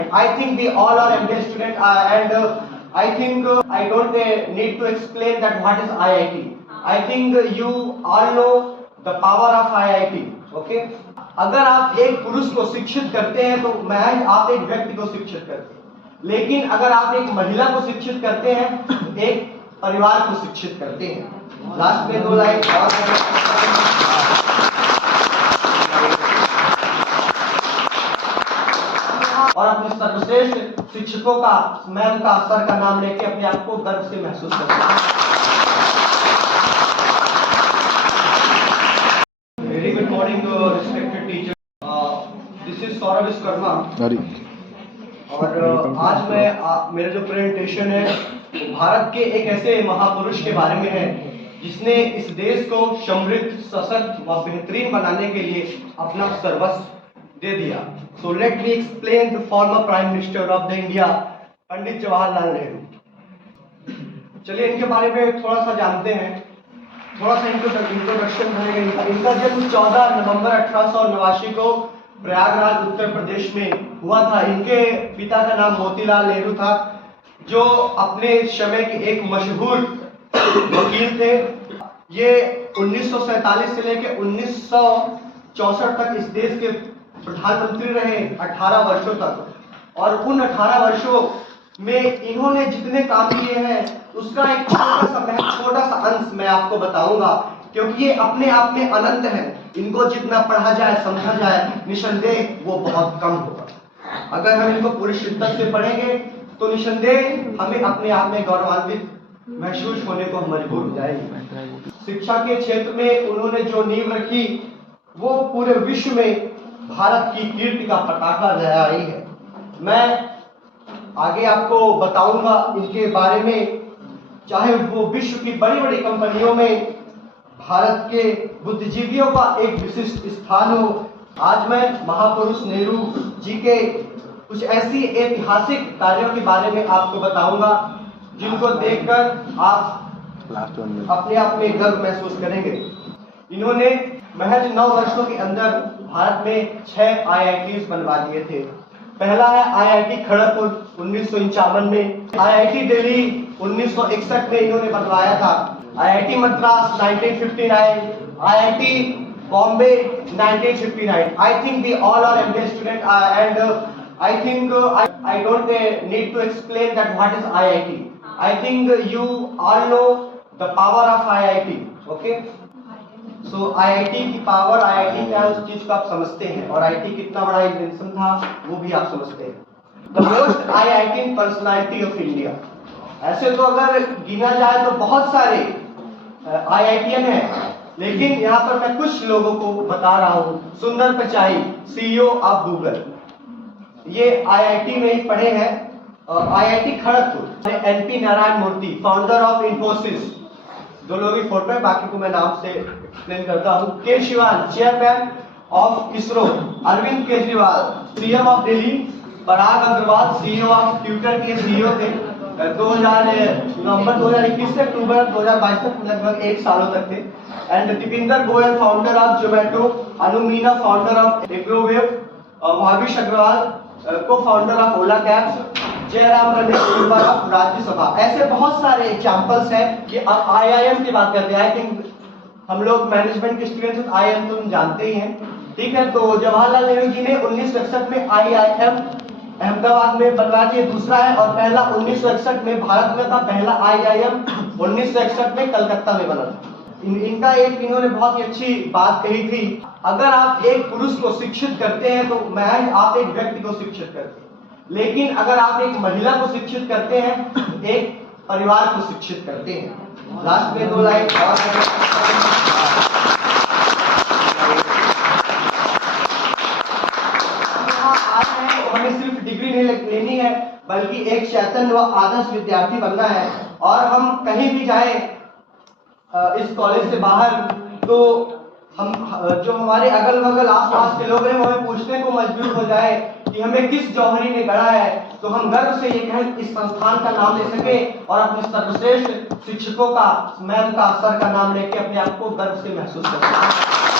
I think we all are MBA students, and I think I don't need to explain that what is IIT. I think you all know the power of IIT. Okay? अगर आप एक पुरुष को शिक्षित करते हैं तो महज आप एक व्यक्ति को शिक्षित करते हैं, लेकिन अगर आप एक महिला को शिक्षित करते हैं तो एक परिवार को शिक्षित करते हैं। लास्ट में 2 लाइन और अपने सर्वश्रेष्ठ शिक्षकों का, मैम का, सर का नाम लेके अपने आप को गर्व से महसूस करते हैं। Very good morning respected teacher, this is Saurabh Vishwakarma. और आज मैं मेरा जो प्रेजेंटेशन है भारत के एक ऐसे महापुरुष के बारे में है जिसने इस देश को समृद्ध, सशक्त व बेहतरीन बनाने के लिए अपना सर्वस्व दे दिया। So let me explain the former Prime Minister of the India, Pandit Jawaharlal Nehru. चलिए इनके बारे में थोड़ा सा जानते हैं, थोड़ा सा इंट्रोडक्शन करेंगे। इनका जन्म 14 नवंबर 1889 को प्रयागराज उत्तर प्रदेश में हुआ था। इनके पिता का नाम मोतीलाल नेहरू था, जो अपने समय के एक मशहूर वकील थे। ये 1947 से लेकर 1964 तक इस देश के प्रधानमंत्री रहे 18 वर्षों तक। और उन 18 वर्षों में इन्होंने जितने काम किए हैं उसका एक छोटा सा अंश मैं आपको बताऊंगा, क्योंकि ये अपने आप में अनंत है। इनको जितना पढ़ा जाए, समझा जाए, निसंदेह वो बहुत कम होगा। अगर हम इनको पूरी शिद्दत से पढ़ेंगे तो निसंदेह हमें अपने आप में गौरवान्वित महसूस होने को मजबूर हो जाएगी। शिक्षा के क्षेत्र में उन्होंने जो नींव रखी वो पूरे विश्व में भारत की कीर्ति का पताका लहराई है। मैं आगे आपको बताऊंगा इनके बारे में, चाहे वो विश्व की बड़ी बड़ी कंपनियों में भारत के बुद्धिजीवियों का एक विशिष्ट स्थान हो। आज मैं महापुरुष नेहरू जी के कुछ ऐसी ऐतिहासिक कार्यों के बारे में आपको बताऊंगा जिनको देखकर आप अपने आप में गर्व महसूस करेंगे। इन्होंने महज 9 वर्षों के अंदर भारत में 6 IITs बनवा दिए थे। पहला है IIT खड़गपुर 1951 में, IIT दिल्ली 1961 में इन्होंने बनवाया था, IIT Madras 1959, IIT Bombay 1959। I think we all are MBA students, and I think I don't need to explain that what is IIT. I think you all know the power of IIT. Okay? So IIT की power, IIT क्या है उस चीज को आप समझते हैं, और IIT कितना बड़ा इन्वेंशन था वो भी आप समझते हैं। The most IIT personality of India। ऐसे तो अगर गिना जाए तो बहुत सारे IITian हैं, लेकिन यहाँ पर मैं कुछ लोगों को बता रहा हूँ। Sundar Pichai, CEO of Google, ये IIT में ही पढ़े हैं। IIT Kharagpur, NP Narayan Murthy, founder of Infosys, 2 लोगों की फोटो है, बाकी को मैं नाम से एक्सप्लेन करता हूँ। Kejriwal, chairman of ISRO, Arvind Kejriwal, CM of Delhi, Parag Agrawal, CEO of Twitter के CEO थे। 2000 नवंबर 2021 से अक्टूबर 2022 तक, लगभग 1 सालों तक थे। And Deepinder Goyal, founder of Zomato, Anu Meena, founder of Agrowave, Bhavish Aggarwal, co founder of Ola cabs, Jairam Ramesh member of Rajya Sabha. ऐसे बहुत सारे एग्जांपल्स हैं कि अब IIM की बात करते हैं। आई थिंक हम लोग मैनेजमेंट के स्टूडेंट्स IIM तो जानते ही हैं, ठीक है। तो जवाहरलाल नेहरू जी ने 1961 में IIM अहमदाबाद में बनवा दिया, दूसरा है, और पहला 1961 में भारत में था, पहला IIM 1961 में कलकत्ता में बना था। इनका एक इन्होंने बहुत ही अच्छी बात कही थी, अगर आप एक पुरुष को शिक्षित करते हैं तो महज आप एक व्यक्ति को शिक्षित करते हैं, लेकिन अगर आप एक महिला को शिक्षित करते हैं तो एक परिवार को शिक्षित करते हैं। लास्ट में 2 लाइन और हमें सिर्फ डिग्री नहीं लेनी है, बल्कि एक चैतन्य व आदर्श विद्यार्थी बनना है। और हम कहीं भी जाए इस कॉलेज से बाहर, तो हम जो हमारे अगल बगल आसपास के लोग हैं वो हमें पूछने को मजबूर हो जाए कि हमें किस जौहरी ने गढ़ा है, तो हम गर्व से ये कहें इस संस्थान का नाम ले सके और अपने सर्वश्रेष्ठ शिक्षकों का, मैम का, सर का नाम लेके अपने आप को गर्व से महसूस करें।